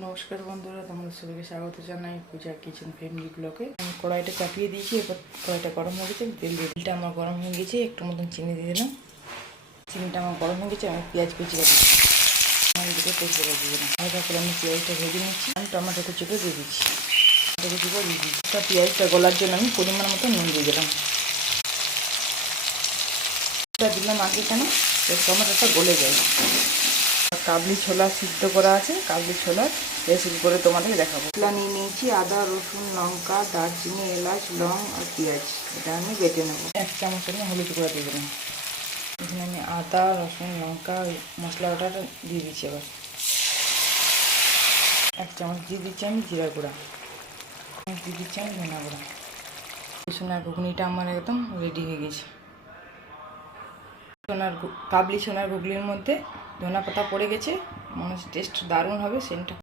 নমস্কার বন্ধুরা, তোমাদের সবাইকে স্বাগত জানাই পূজা কিচেন ফ্যামিলি ব্লগে। আমি কড়াইটা চাপিয়ে দিয়েছি, এবার কড়াইটা গরম হয়ে গেছে। তেলটা আমার গরম হয়ে গেছে, একটু মতন চিনি দিয়ে দিলাম। চিনিটা আমার গরম হয়ে গেছে, আমি পেঁয়াজ কুচিটা দিচ্ছি। আমি দুটো তেজপাতা দিয়ে দিলাম। হালকা করে আমি পেঁয়াজটা ভেজে নিচ্ছি। আমি টমেটো কুচিটা দিয়ে দিচ্ছি। টমেটো কুচিটা দিয়ে দিচ্ছি। পেঁয়াজটা গলার জন্য আমি পরিমাণ মতো নুন দিয়ে দিলাম। দিলাম আগে কেন টমেটোটা গলে যায়। কাবলি ছোলা সিদ্ধ করা আছে, কাবলি ছোলার রেসিপি করে তোমাদের দেখাবো। মশলা নিয়ে নিয়েছি আদা, রসুন, লঙ্কা, দারচিনি, এলাচ, লং আর পেঁয়াজ। এটা আমি বেটে নেবো। 1 চামচ আমি হলুদ গুঁড়া দিয়ে দিলাম। এখানে আমি আদা, রসুন, লঙ্কা মশলা ওটাটা দিয়ে দিচ্ছি। এবার 1 চামচ দিয়ে দিচ্ছি আমি জিরা গুঁড়া, দিয়ে দিচ্ছি আমি ধনা গুঁড়া। সোনার ঘুগনিটা আমার একদম রেডি হয়ে গেছে। কাবলি সোনার ঘুগনির মধ্যে ধনা পাতা পড়ে গেছে, মনে হচ্ছে টেস্ট দারুণ হবে। সেন্টটা